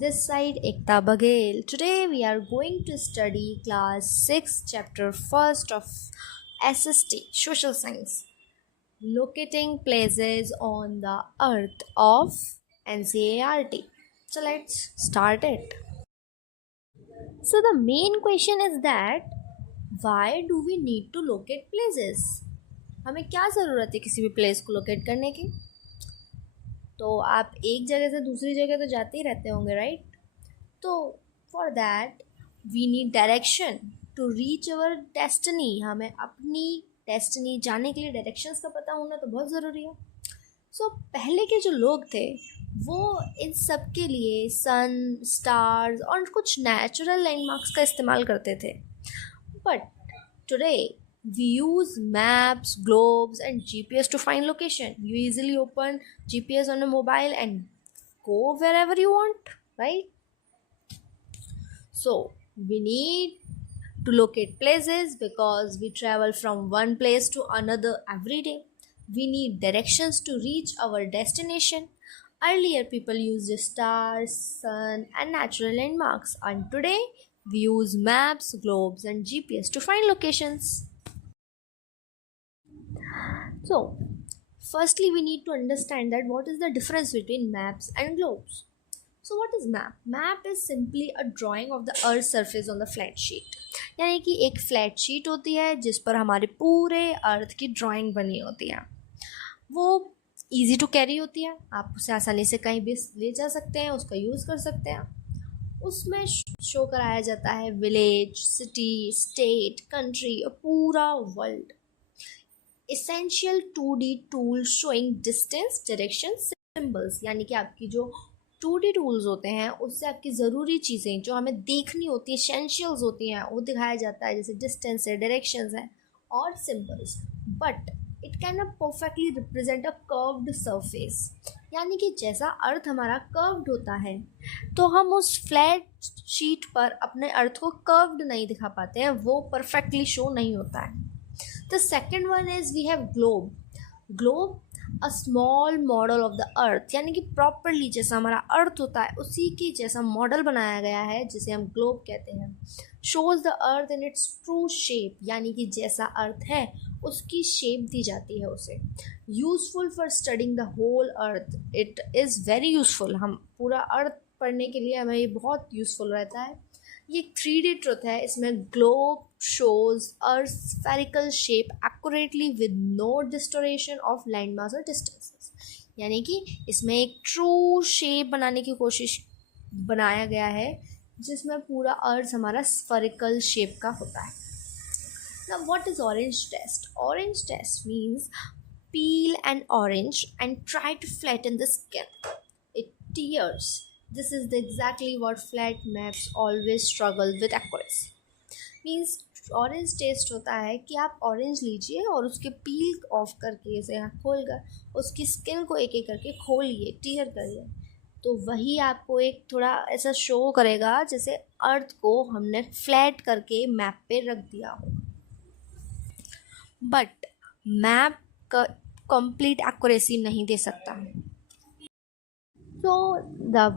This side Ekta Baghel. Today we are going to study class 6 chapter 1st of SST Social Science. Locating places on the earth of NCERT. So let's start it. So the main question is that why do we need to locate places? हमें क्या ज़रूरत है किसी भी place को locate करने की? तो आप एक जगह से दूसरी जगह तो जाते ही रहते होंगे, राइट? तो for that we need direction to reach our destiny. हमें अपनी डेस्टिनी जाने के लिए डायरेक्शंस का पता होना तो बहुत ज़रूरी है. सो पहले के जो लोग थे वो इन सब के लिए सन, स्टार्स और कुछ नेचुरल लैंडमार्क्स का इस्तेमाल करते थे. But today we use maps, globes and GPS to find location. You easily open GPS on a mobile and go wherever you want, right? So we need to locate places because we travel from one place to another every day. We need directions to reach our destination. Earlier people used stars, sun and natural landmarks, and today we use maps, globes and GPS to find locations. So, firstly we need to understand that what is the difference between maps and globes. So what is map? Map is simply a drawing of the earth's surface on the flat sheet. यानी कि एक flat sheet होती है जिस पर हमारे पूरे अर्थ की ड्राइंग बनी होती है. वो ईजी टू कैरी होती है, आप उसे आसानी से कहीं भी ले जा सकते हैं, उसका यूज़ कर सकते हैं. उसमें शो कराया जाता है विलेज, सिटी, स्टेट, कंट्री और पूरा world. Essential 2D tool showing distance, direction, symbols. यानी कि आपकी जो 2D टूल्स होते हैं उससे आपकी ज़रूरी चीज़ें जो हमें देखनी होती है, एसेंशियल्स होती हैं, वो दिखाया जाता है, जैसे डिस्टेंस है, डायरेक्शंस है और symbols. But it can not perfectly represent a curved surface. यानी कि जैसा अर्थ हमारा कर्व्ड होता है तो हम उस फ्लैट शीट पर अपने अर्थ को कर्व्ड नहीं दिखा पाते हैं, वो परफेक्टली शो नहीं होता है. The second one is we have globe. Globe, a small model of the earth. यानी कि प्रॉपरली जैसा हमारा अर्थ होता है उसी की जैसा मॉडल बनाया गया है जिसे हम ग्लोब कहते हैं. Shows the earth in its true shape. यानी कि जैसा अर्थ है उसकी शेप दी जाती है उसे. Useful for studying the whole earth. It is very useful. हम पूरा अर्थ पढ़ने के लिए हमें ये बहुत यूज़फुल रहता है. ये 3D ट्रुथ है. इसमें globe shows a spherical shape accurately with no distortion of landmass or distances. यानी कि इसमें एक ट्रू शेप बनाने की कोशिश बनाया गया है जिसमें पूरा अर्थ हमारा स्फेरिकल शेप का होता है. Now what is orange test? Orange test means peel an orange and try to flatten the skin. It tears. This is exactly what flat maps always struggle with accuracy. Means orange test होता है कि आप orange लीजिए और उसके पील of करके इसे खोल कर उसकी स्किन को एक एक करके खोलिए, टीयर करिए, तो वही आपको एक थोड़ा ऐसा शो करेगा जैसे अर्थ को हमने फ्लैट करके मैप पे रख दिया हो. बट मैप का कंप्लीट एक्यूरेसी नहीं दे सकता. So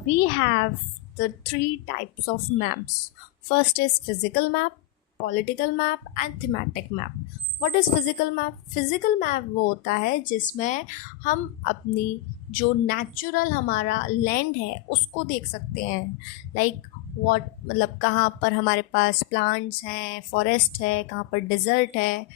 we have the 3 types of maps. First is physical map, political map and thematic map. What is physical map? Physical map वो होता है जिसमें हम अपनी जो नेचुरल हमारा लैंड है उसको देख सकते हैं. लाइक वॉट, मतलब कहाँ पर हमारे पास प्लांट्स हैं, फॉरेस्ट है, कहाँ पर डिज़र्ट है,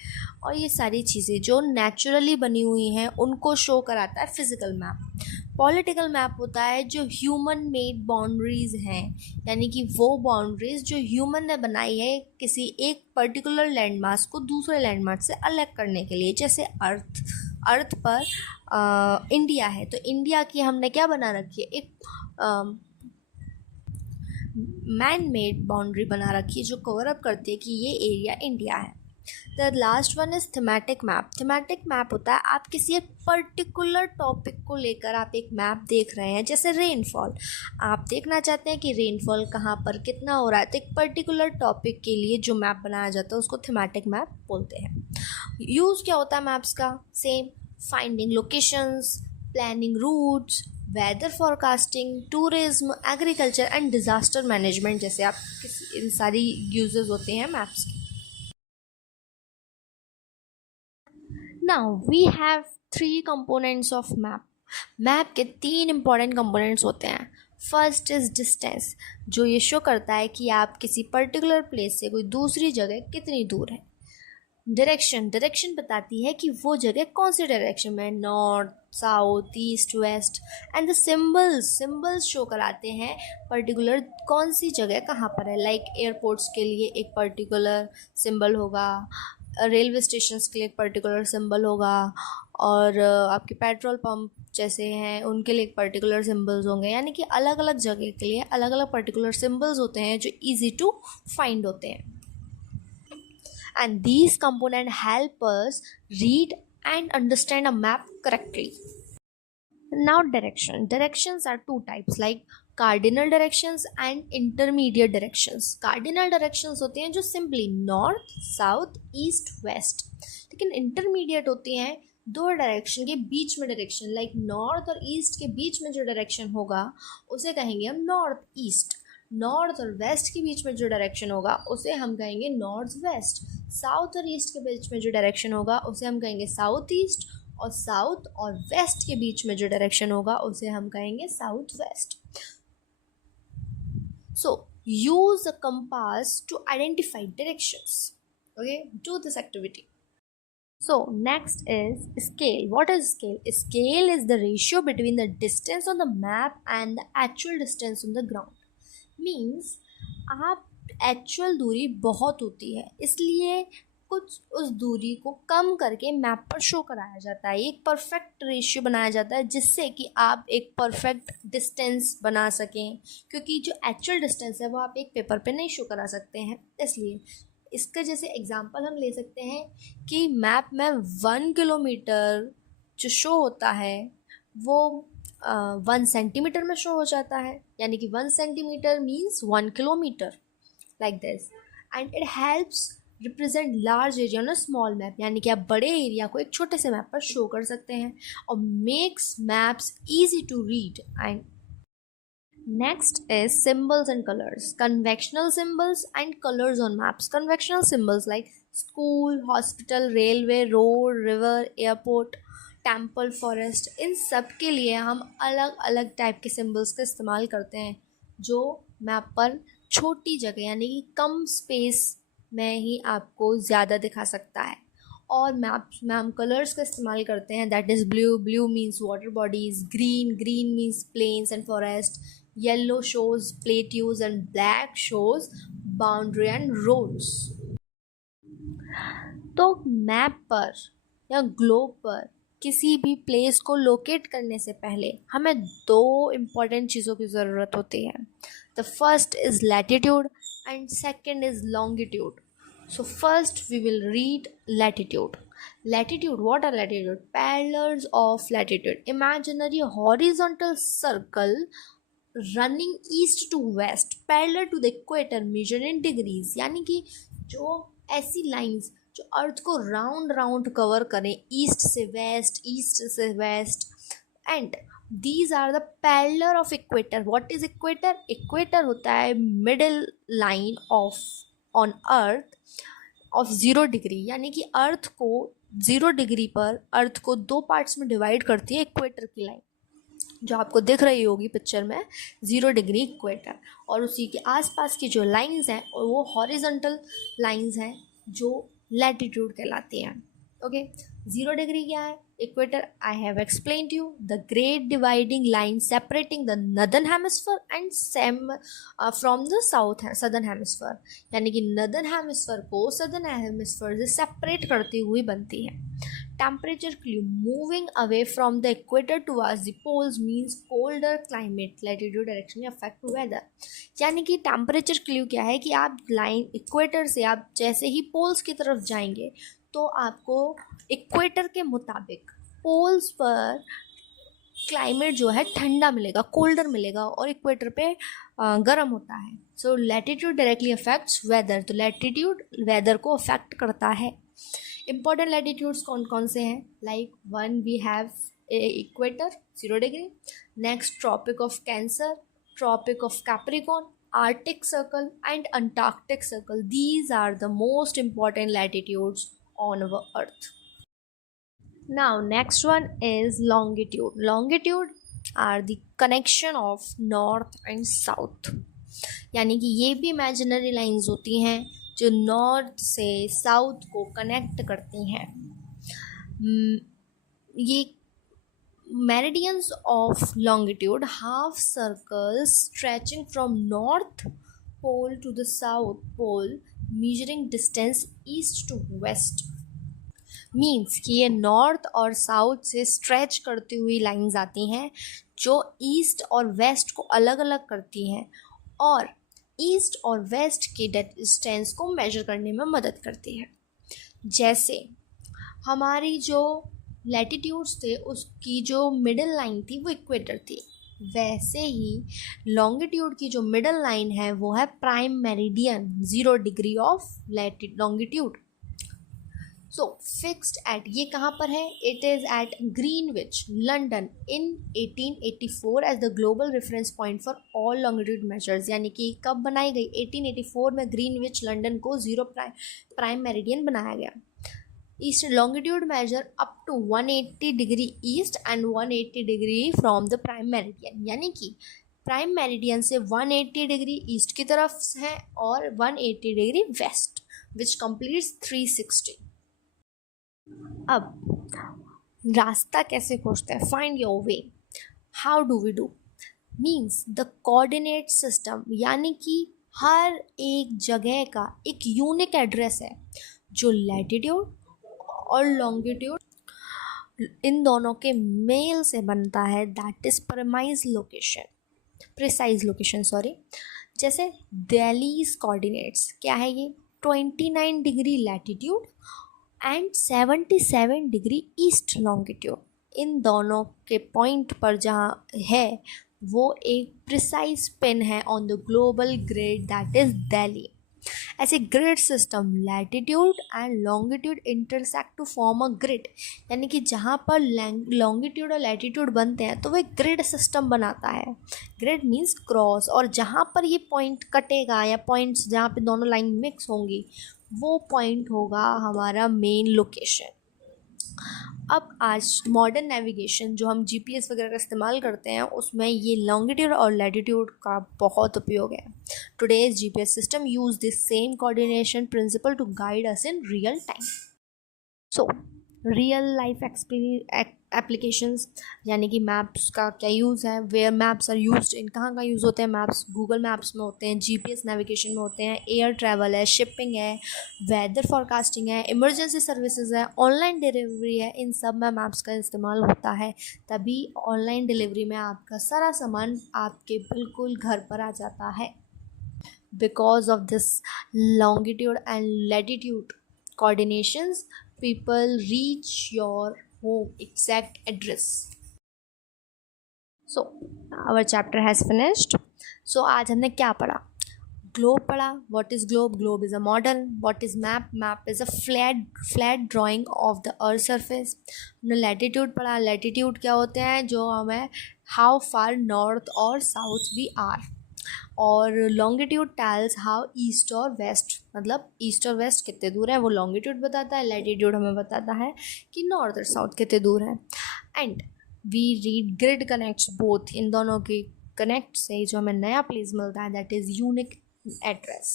और ये सारी चीज़ें जो नेचुरली बनी हुई हैं उनको शो कराता है फिज़िकल मैप. पॉलिटिकल मैप होता है जो ह्यूमन मेड बाउंड्रीज़ हैं, यानी कि वो बाउंड्रीज़ जो ह्यूमन ने बनाई है किसी एक पर्टिकुलर लैंडमार्क को दूसरे लैंडमार्क से अलग करने के लिए. जैसे अर्थ पर इंडिया है तो इंडिया की हमने क्या बना रखी है, एक मैन मेड बाउंड्री बना रखी है जो कवर अप करती है कि ये एरिया इंडिया है. The last one is thematic map. Thematic map होता है आप किसी एक पर्टिकुलर टॉपिक को लेकर आप एक मैप देख रहे हैं. जैसे रेनफॉल, आप देखना चाहते हैं कि रेनफॉल कहाँ पर कितना हो रहा है, तो एक पर्टिकुलर टॉपिक के लिए जो मैप बनाया जाता है उसको थीमेटिक मैप बोलते हैं. यूज़ क्या होता है मैप्स का? Same, finding locations, planning routes, weather forecasting, tourism, agriculture and disaster management जैसे आप इन सारी यूजेस होते हैं मैप्स के. Now we have 3 components of map. Map के 3 इंपॉर्टेंट कंपोनेंट्स होते हैं. फर्स्ट इज डिस्टेंस, जो ये शो करता है कि आप किसी पर्टिकुलर प्लेस से कोई दूसरी जगह कितनी दूर है. डायरेक्शन, डायरेक्शन बताती है कि वो जगह कौन सी डायरेक्शन में, north, south, east, west. And the symbols, symbols show कराते हैं पर्टिकुलर कौन सी जगह कहाँ पर है. लाइक एयरपोर्ट्स के लिए एक पर्टिकुलर सिंबल होगा, रेलवे स्टेशंस के लिए एक पर्टिकुलर सिंबल होगा, और आपके पेट्रोल पंप जैसे हैं उनके लिए एक पर्टिकुलर सिंबल्स होंगे. यानी कि अलग अलग जगह के लिए अलग अलग पर्टिकुलर सिंबल्स होते हैं जो ईजी टू फाइंड होते हैं. And these components help us read and understand a map correctly. Now direction. Directions are 2 types like cardinal directions and intermediate directions. Cardinal directions होते हैं जो simply north, south, east, west. लेकिन intermediate होती हैं 2 direction के बीच में direction. Like north और ईस्ट के बीच में जो डायरेक्शन होगा उसे कहेंगे हम नॉर्थ ईस्ट. नॉर्थ और वेस्ट के बीच में जो डायरेक्शन होगा उसे हम कहेंगे नॉर्थ वेस्ट. साउथ और ईस्ट के बीच में जो डायरेक्शन होगा उसे हम कहेंगे साउथ ईस्ट. और साउथ और वेस्ट के बीच में जो डायरेक्शन होगा उसे हम कहेंगे south west. So use a compass to identify directions. Okay, do this activity. So next is scale. What is scale? Scale is the ratio between the distance on the map and the actual distance on the ground. Means आप actual दूरी बहुत होती है इसलिए कुछ उस दूरी को कम करके मैप पर शो कराया जाता है. एक परफेक्ट रेशियो बनाया जाता है जिससे कि आप एक परफेक्ट डिस्टेंस बना सकें, क्योंकि जो एक्चुअल डिस्टेंस है वो आप एक पेपर पे नहीं शो करा सकते हैं. इसलिए इसका जैसे एग्जांपल हम ले सकते हैं कि मैप में 1 किलोमीटर जो शो होता है वो 1 सेंटीमीटर में शो हो जाता है. यानी कि 1 centimetre means 1 kilometre, like this. And it helps represent large area on a small map. यानी कि आप बड़े एरिया को एक छोटे से मैप पर शो कर सकते हैं और makes maps easy to read. And next is symbols and colors. Conventional symbols and colors on maps. Conventional symbols like school, hospital, railway, road, river, airport, temple, forest, इन सब के लिए हम अलग अलग टाइप के सिंबल्स का इस्तेमाल करते हैं जो मैप पर छोटी जगह यानी कि कम स्पेस में ही आपको ज़्यादा दिखा सकता है. और मैप्स में हम कलर्स का इस्तेमाल करते हैं. That is blue. Blue means water bodies. Green, green means plains and forest. Yellow shows plateaus and black shows boundary and roads. तो मैप पर या ग्लोब पर किसी भी प्लेस को लोकेट करने से पहले हमें 2 इम्पॉर्टेंट चीज़ों की ज़रूरत होती है. The first is latitude and second is longitude. So first we will read latitude. Latitude, what are latitude? Parallels of latitude. Imaginary horizontal circle running east to west parallel to the equator measured in degrees. यानी कि जो ऐसी lines जो earth को round round cover करें east से west and these are the parallel of equator. What is equator? Equator होता है middle line of on earth of 0 degree. यानी कि अर्थ को 0 डिग्री पर अर्थ को 2 पार्ट्स में डिवाइड करती है इक्वेटर की लाइन जो आपको दिख रही होगी पिक्चर में. 0 डिग्री इक्वेटर और उसी के आसपास की जो लाइंस हैं और वो हॉरिजॉन्टल लाइंस हैं जो लैटिट्यूड कहलाती हैं. ओके, 0 डिग्री क्या है? Equator. I have explained you the great dividing line separating the northern hemisphere and from the southern hemisphere. यानी कि नॉर्दर्न हेमिस्फीयर को सदर्न हेमिस्फीयर से सेपरेट करती हुई बनती है. Temperature clue moving away from the equator towards the poles means colder climate. Latitude direction affect weather. यानी कि टेम्परेचर क्लू क्या है कि आप लाइन इक्वेटर से आप जैसे ही पोल्स की तरफ जाएंगे तो आपको इक्वेटर के मुताबिक पोल्स पर क्लाइमेट जो है ठंडा मिलेगा, कोल्डर मिलेगा और इक्वेटर पे गर्म होता है. So latitude directly affects weather. तो लैटिट्यूड वेदर को अफेक्ट करता है. इंपॉर्टेंट लैटिट्यूड्स कौन कौन से हैं? Like 1 we have equator 0 degree, next Tropic of Cancer, Tropic of Capricorn, Arctic Circle and Antarctic Circle. These are the most important latitudes on our earth. Now next one is longitude. Longitude are the connection of north and south. यानी कि ये भी imaginary lines होती हैं जो north से south को connect करती हैं. ये meridians of longitude, half circles stretching from north pole to the south pole, measuring distance east to west. Means कि ये नॉर्थ और साउथ से स्ट्रेच करती हुई लाइंस आती हैं जो ईस्ट और वेस्ट को अलग अलग करती हैं और ईस्ट और वेस्ट के डिस्टेंस को मेजर करने में मदद करती है. जैसे हमारी जो लैटिट्यूड्स थे उसकी जो मिडिल लाइन थी वो इक्वेटर थी, वैसे ही लॉन्गिट्यूड की जो मिडिल लाइन है वो है prime meridian 0 degree of longitude. So fixed at, ये कहाँ पर है? It is at Greenwich London in 1884 as the global reference point for all longitude measures. यानी कि कब बनाई गई? 1884 में ग्रीनविच लंदन को 0 प्राइम मेरिडियन बनाया गया. East longitude measure up to 180 degree east and 180 degree from the prime meridian. यानी कि प्राइम मेरिडियन से 180 डिग्री ईस्ट की तरफ है और 180 डिग्री वेस्ट, विच कंप्लीट्स 360. अब रास्ता कैसे खोजते हैं? Find your way. How do we do? Means the coordinate system, यानी कि हर एक जगह का एक यूनिक एड्रेस है जो लैटिट्यूड और लॉन्गिट्यूड इन दोनों के मेल से बनता है. That is precise location. जैसे दिल्लीज कोऑर्डिनेट्स क्या है? ये 29 degree latitude and 77 degree east longitude. इन दोनों के पॉइंट पर जहाँ है वो एक प्रिसाइज पिन है on the global grid, that is Delhi. ऐसे grid system latitude and longitude intersect to form a grid. यानी कि जहाँ पर लॉन्गिट्यूड और लैटिट्यूड बनते हैं तो वो एक ग्रिड सिस्टम बनाता है. ग्रिड मीन्स क्रॉस, और जहाँ पर ये पॉइंट कटेगा या पॉइंट्स जहाँ पे दोनों लाइन मिक्स होंगी वो पॉइंट होगा हमारा मेन लोकेशन. अब आज मॉडर्न नेविगेशन जो हम जीपीएस वगैरह का इस्तेमाल करते हैं उसमें ये लॉन्गिट्यूड और लैटिट्यूड का बहुत उपयोग है. Today's GPS system use this same coordination principle to guide us in real time. So real life applications, यानी कि मैप्स का क्या यूज़ है? Where maps are used, in कहाँ यूज़ होते हैं मैप्स? गूगल मैप्स में होते हैं, जीपीएस नेविगेशन में होते हैं, एयर ट्रैवल है, शिपिंग है, वेदर फॉरकास्टिंग है, इमरजेंसी सर्विसेज है, ऑनलाइन डिलीवरी है. इन सब में मैप्स का इस्तेमाल होता है. तभी ऑनलाइन डिलीवरी में आपका सारा सामान आपके बिल्कुल घर पर आ जाता है. Because of this longitude and latitude coordinations, people reach your home exact address. So our chapter has finished. So आज हमने क्या पढ़ा? ग्लोब पढ़ा. What is globe? Globe is a model. What is map? Map is a flat drying of the earth surface. हमने latitude पढ़ा. Latitude क्या होते हैं? जो हमें हाउ फार नॉर्थ और साउथ वी आर. और लॉन्गिट्यूड टेल्स हाउ ईस्ट और वेस्ट, मतलब ईस्ट और वेस्ट कितने दूर है वो लॉन्गिट्यूड बताता है. लैटिट्यूड हमें बताता है कि नॉर्थ और साउथ कितने दूर है. And we read grid connects both. इन दोनों के कनेक्ट से जो हमें नया प्लेस मिलता है that is unique address.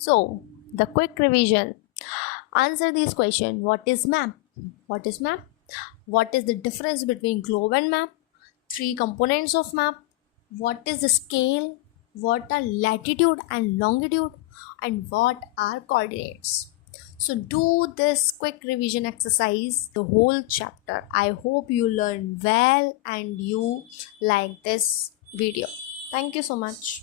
So the quick revision. Answer this question. What is map? What is map? What is the difference between globe and map? 3 components of map. What is the scale? What are latitude and longitude? And what are coordinates? So do this quick revision exercise, the whole chapter. I hope you learn well and you like this video. Thank you so much.